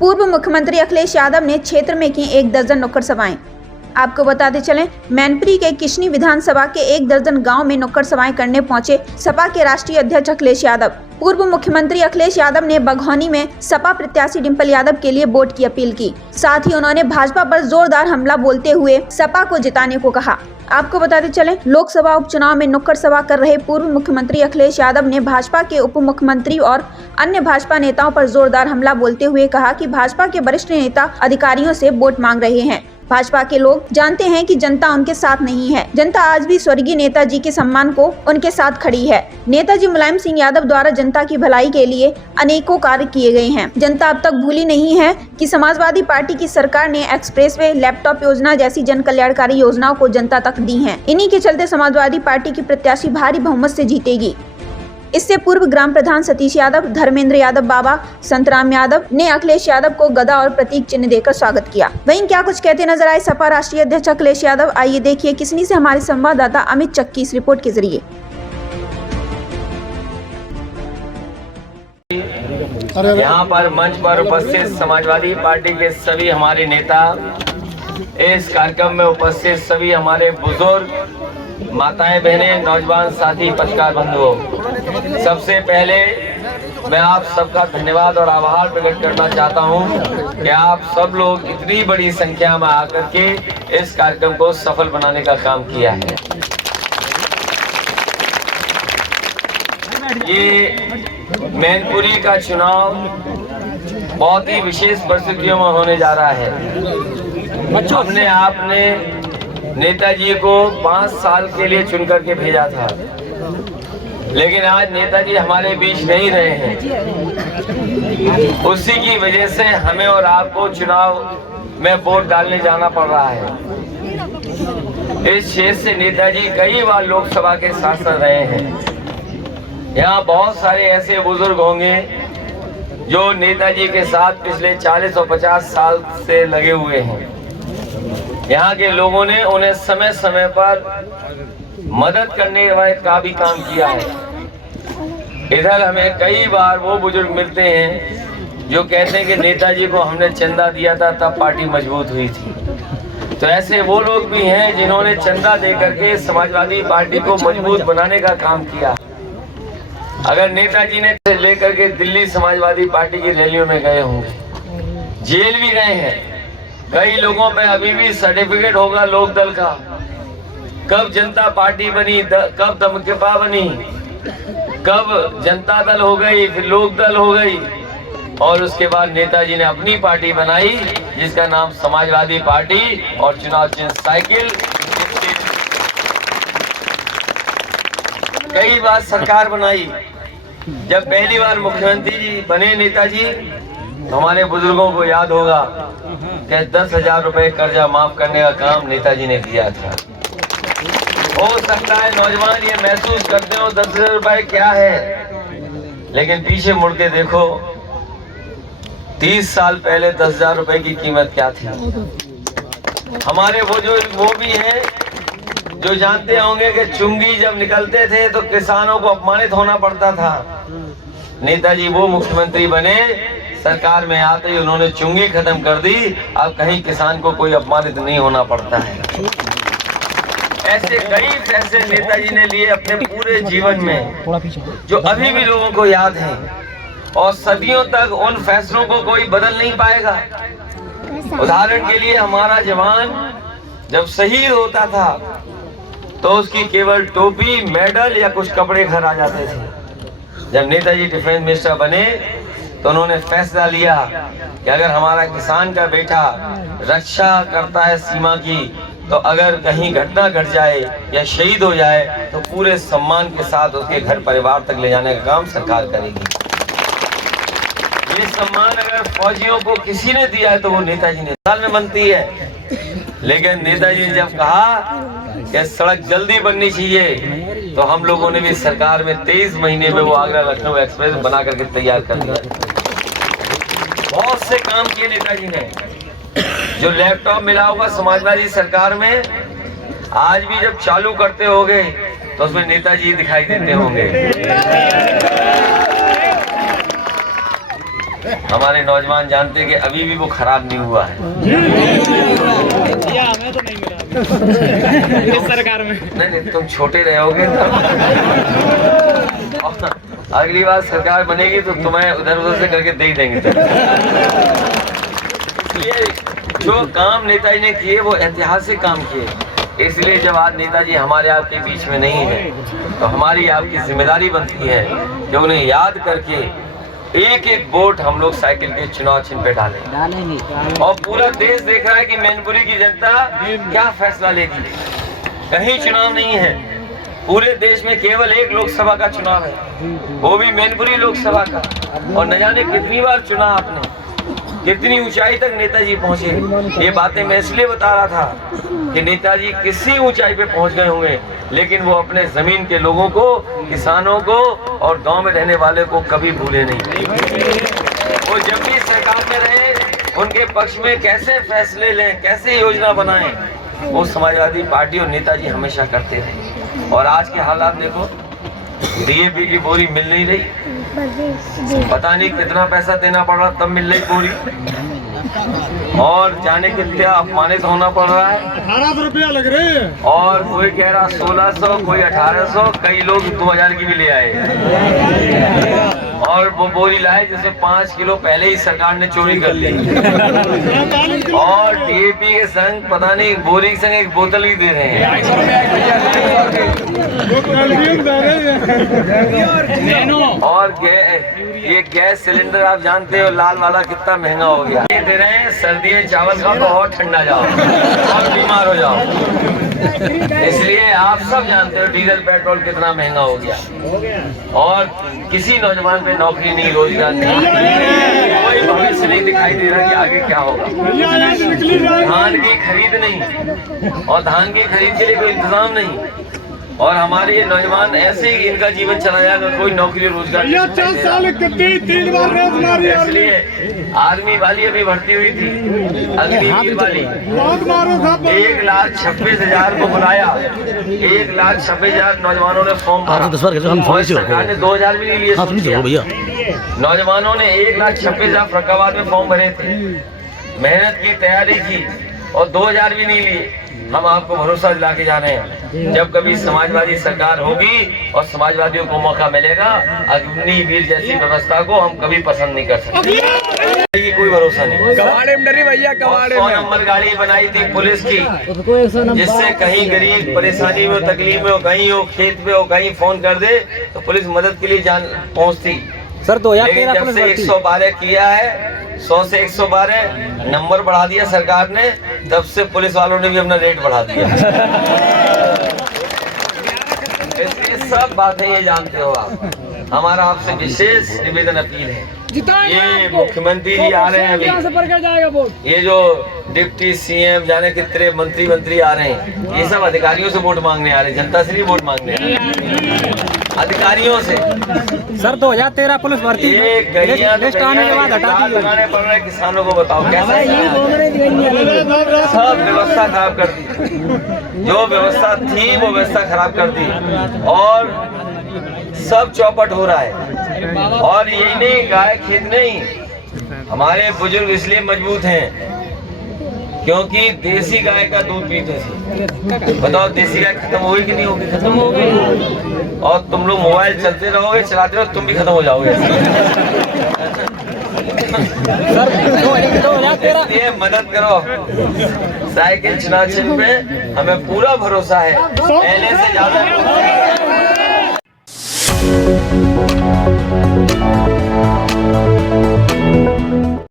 पूर्व मुख्यमंत्री अखिलेश यादव ने क्षेत्र में की 1 दर्जन नुक्कड़ सभाएं। आपको बताते चलें, मैनपुरी के किशनी विधानसभा के 1 दर्जन गांव में नुक्कड़ सभाएं करने पहुंचे सपा के राष्ट्रीय अध्यक्ष अखिलेश यादव। पूर्व मुख्यमंत्री अखिलेश यादव ने बघौनी में सपा प्रत्याशी डिंपल यादव के लिए वोट की अपील की। साथ ही उन्होंने भाजपा पर जोरदार हमला बोलते हुए सपा को जिताने को कहा। आपको बताते चलें, लोकसभा उपचुनाव में नुक्कड़ सभा कर रहे पूर्व मुख्यमंत्री अखिलेश यादव ने भाजपा के उप मुख्यमंत्री और अन्य भाजपा नेताओं पर जोरदार हमला बोलते हुए कहा कि भाजपा के वरिष्ठ नेता अधिकारियों से वोट मांग रहे हैं। भाजपा के लोग जानते हैं कि जनता उनके साथ नहीं है। जनता आज भी स्वर्गीय नेताजी के सम्मान को उनके साथ खड़ी है। नेताजी मुलायम सिंह यादव द्वारा जनता की भलाई के लिए अनेकों कार्य किए गए हैं। जनता अब तक भूली नहीं है कि समाजवादी पार्टी की सरकार ने एक्सप्रेसवे, लैपटॉप योजना जैसी जन कल्याणकारी योजनाओं को जनता तक दी हैं। इन्हीं के चलते समाजवादी पार्टी की प्रत्याशी भारी बहुमत से जीतेगी। इससे पूर्व ग्राम प्रधान सतीश यादव, धर्मेंद्र यादव बाबा, संतराम यादव ने अखिलेश यादव को गदा और प्रतीक चिन्ह देकर स्वागत किया। वहीं क्या कुछ कहते नजर आए सपा राष्ट्रीय अध्यक्ष अखिलेश यादव, आइए देखिए किसनी से हमारे संवाददाता अमित चक की इस रिपोर्ट के जरिए। यहाँ पर मंच पर उपस्थित समाजवादी पार्टी के सभी हमारे नेता, इस कार्यक्रम में उपस्थित सभी हमारे बुजुर्ग, माताएं, बहनें, नौजवान साथी, पत्रकार बंधुओं, सबसे पहले मैं आप सबका धन्यवाद और आभार प्रकट करना चाहता हूं कि आप सब लोग इतनी बड़ी संख्या में आकर के इस कार्यक्रम को सफल बनाने का काम किया है। ये मैनपुरी का चुनाव बहुत ही विशेष परिस्थितियों में होने जा रहा है। हमने आपने नेताजी को 5 साल के लिए चुन करके भेजा था, लेकिन आज नेताजी हमारे बीच नहीं रहे हैं। उसी की वजह से हमें और आपको चुनाव में वोट डालने जाना पड़ रहा है। इस क्षेत्र से नेताजी कई बार लोकसभा के सांसद रहे हैं। यहाँ बहुत सारे ऐसे बुजुर्ग होंगे जो नेताजी के साथ पिछले 40 और 50 साल से लगे हुए हैं। यहाँ के लोगों ने उन्हें समय समय पर मदद करने का भी काम किया है। इधर हमें कई बार वो बुजुर्ग मिलते हैं जो कहते हैं कि नेताजी को हमने चंदा दिया था तब पार्टी मजबूत हुई थी। तो ऐसे वो लोग भी हैं जिन्होंने चंदा दे करके समाजवादी पार्टी को मजबूत बनाने का काम किया। अगर नेताजी ने लेकर के दिल्ली समाजवादी पार्टी की रैलियों में गए होंगे, जेल भी गए हैं। कई लोगों पे अभी भी सर्टिफिकेट होगा लोकदल का। कब जनता पार्टी बनी, कब दमकपा बनी, कब जनता दल हो गई, फिर लोक दल हो गई, और उसके बाद नेताजी ने अपनी पार्टी बनाई जिसका नाम समाजवादी पार्टी और चुनाव चिन्ह साइकिल। कई बार सरकार बनाई। जब पहली बार मुख्यमंत्री जी बने नेताजी, हमारे बुजुर्गों को याद होगा कि 10,000 रुपए कर्जा माफ करने का काम नेताजी ने किया था। हो सकता है नौजवान ये महसूस करते हो 10,000 रुपए क्या है, लेकिन पीछे मुड़ के देखो 30 साल पहले 10,000 रुपए की कीमत क्या थी। हमारे वो भी हैं जो जानते होंगे कि चुंगी जब निकलते थे तो किसानों को अपमानित होना पड़ता था। नेताजी वो मुख्यमंत्री बने, सरकार में आते ही उन्होंने चुंगी खत्म कर दी। अब कहीं किसान को कोई अपमानित नहीं होना पड़ता है। ऐसे कई फैसले नेताजी ने लिए अपने पूरे जीवन में जो अभी भी लोगों को याद हैं, और सदियों तक उन फैसलों को कोई बदल नहीं पाएगा। उदाहरण के लिए हमारा जवान जब शहीद होता था तो उसकी केवल टोपी, मेडल या कुछ कपड़े घर आ जाते थे। जब नेताजी डिफेंस मिनिस्टर बने तो उन्होंने फैसला लिया कि अगर हमारा किसान का बेटा रक्षा करता है सीमा की, तो अगर कहीं घटना घट जाए या शहीद हो जाए तो पूरे सम्मान के साथ उसके घर परिवार तक ले जाने का काम सरकार करेगी। ये सम्मान अगर फौजियों को किसी ने दिया है तो वो नेताजी ने साल में बनती है। लेकिन नेताजी ने जब कहा कि सड़क जल्दी बननी चाहिए, तो हम लोगों ने भी सरकार में 23 महीने में वो आगरा लखनऊ एक्सप्रेस बना करके तैयार कर दिया। बहुत से काम किए नेताजी ने। जो लैपटॉप मिला होगा समाजवादी सरकार में, आज भी जब चालू करते होंगे तो उसमें नेताजी दिखाई देते होंगे। हमारे नौजवान जानते हैं कि अभी भी वो खराब नहीं हुआ है। हमें तो नहीं मिला इस सरकार में। नहीं, तुम छोटे रहोगे तो अगली बार सरकार बनेगी तो तुम्हें उधर उधर से करके देख देंगे। इसलिए जो काम नेताजी ने किए वो ऐतिहासिक काम किए। इसलिए जब आज नेताजी हमारे आपके बीच में नहीं है तो हमारी आपकी जिम्मेदारी बनती है कि उन्हें याद करके एक एक वोट हम लोग साइकिल के चुनाव चिन्ह पे डालेंगे। और पूरा देश देख रहा है कि मैनपुरी की जनता क्या फैसला लेगी। कहीं चुनाव नहीं है, पूरे देश में केवल एक लोकसभा का चुनाव है, वो भी मैनपुरी लोकसभा का। और न जाने कितनी बार चुना आपने, कितनी ऊंचाई तक नेताजी पहुंचे। ये बातें मैं इसलिए बता रहा था कि नेताजी किसी ऊंचाई पे पहुंच गए होंगे, लेकिन वो अपने जमीन के लोगों को, किसानों को और गांव में रहने वाले को कभी भूले नहीं। वो जब भी सरकार में रहे, उनके पक्ष में कैसे फैसले लें, कैसे योजना बनाएं, वो समाजवादी पार्टी और नेताजी हमेशा करते रहे। और आज के हालात देखो, डीएपी की बोरी मिल नहीं रही, पता नहीं कितना पैसा देना पड़ रहा तब मिल रही बोरी, और जाने कितना अपमानित होना पड़ रहा है। 1800 रुपया लग रहे हैं और कोई कह रहा 1600, कोई 1800, कई लोग 2000 की भी ले आए। और वो बोरी लाए जिसमें 5 किलो पहले ही सरकार ने चोरी कर ली। और डीएपी के संग पता नहीं बोरी के संग एक बोतल ही दे रहे हैं। और ये गैस सिलेंडर आप जानते हो लाल वाला कितना महंगा हो गया। ये दे रहे हैं, सर्दियों चावल खाओ तो और ठंडा जाओ और बीमार हो जाओ। इसलिए आप सब जानते हो डीजल पेट्रोल कितना महंगा हो गया। और किसी नौजवान पे नौकरी नहीं, रोजगार नहीं, कोई भविष्य नहीं दिखाई दे रहा कि आगे क्या होगा। धान की खरीद नहीं, और धान की खरीद के लिए कोई इंतजाम नहीं। और हमारे ये नौजवान ऐसे ही इनका जीवन चला जाएगा, कोई नौकरी रोजगार नहीं। इसलिए आर्मी वाली अभी भर्ती हुई थी, अग्निवीर वाली, 1,26,000 को बुलाया, 1,26,000 नौजवानों ने फॉर्म भरा। सरकार ने 2,000 भी नहीं लिए। नौजवानों ने 1,26,000 फरक्काबाद में फॉर्म भरे थे, मेहनत की, तैयारी की, और 2,000 भी नहीं लिए। हम आपको भरोसा दिला के जा रहे हैं, जब कभी समाजवादी सरकार होगी और समाजवादियों को मौका मिलेगा, अग्निवीर जैसी व्यवस्था को हम कभी पसंद नहीं कर सकते। ये कोई भरोसा नहीं। कबाड़े में डरी भैया, कबाड़े 100 नंबर गाड़ी बनाई थी पुलिस की, जिससे कहीं गरीब परेशानी में हो, तकलीफ में हो, कहीं हो, खेत में हो, कहीं फोन कर दे तो पुलिस मदद के लिए जान पहुँचती। सर लेकिन जब से 112 किया है, 100 से 112 नंबर बढ़ा दिया सरकार ने, तब से पुलिस वालों ने भी अपना रेट बढ़ा दिया। इसलिए सब बातें ये जानते हो आप। हमारा आपसे विशेष निवेदन अपील है, ये मुख्यमंत्री जी आ रहे हैं अभी, ये जो डिप्टी सीएम जाने कितने मंत्री आ रहे हैं, ये सब अधिकारियों से वोट मांगने आ रहे हैं, जनता से नहीं वोट मांगने आ रहे हैं, अधिकारियों से। सर 2013 पुलिस भर्ती लिस्ट आने के बाद हटा दी पड़ रहा है। किसानों को बताओ कैसा, सब व्यवस्था खराब कर दी, जो व्यवस्था थी वो व्यवस्था खराब कर दी, और सब चौपट हो रहा है। और यही नहीं, गाय खेत नहीं, हमारे बुजुर्ग इसलिए मजबूत हैं क्योंकि देसी गाय का दूध पीते थे। बताओ देसी गाय खत्म होगी कि नहीं होगी? खत्म हो गई। और तुम लोग मोबाइल चलते रहोगे, चलाते रहो, तुम भी खत्म हो जाओगे। ये मदद करो, साइकिल चुनाव चिन्ह पे हमें पूरा भरोसा है, पहले से ज्यादा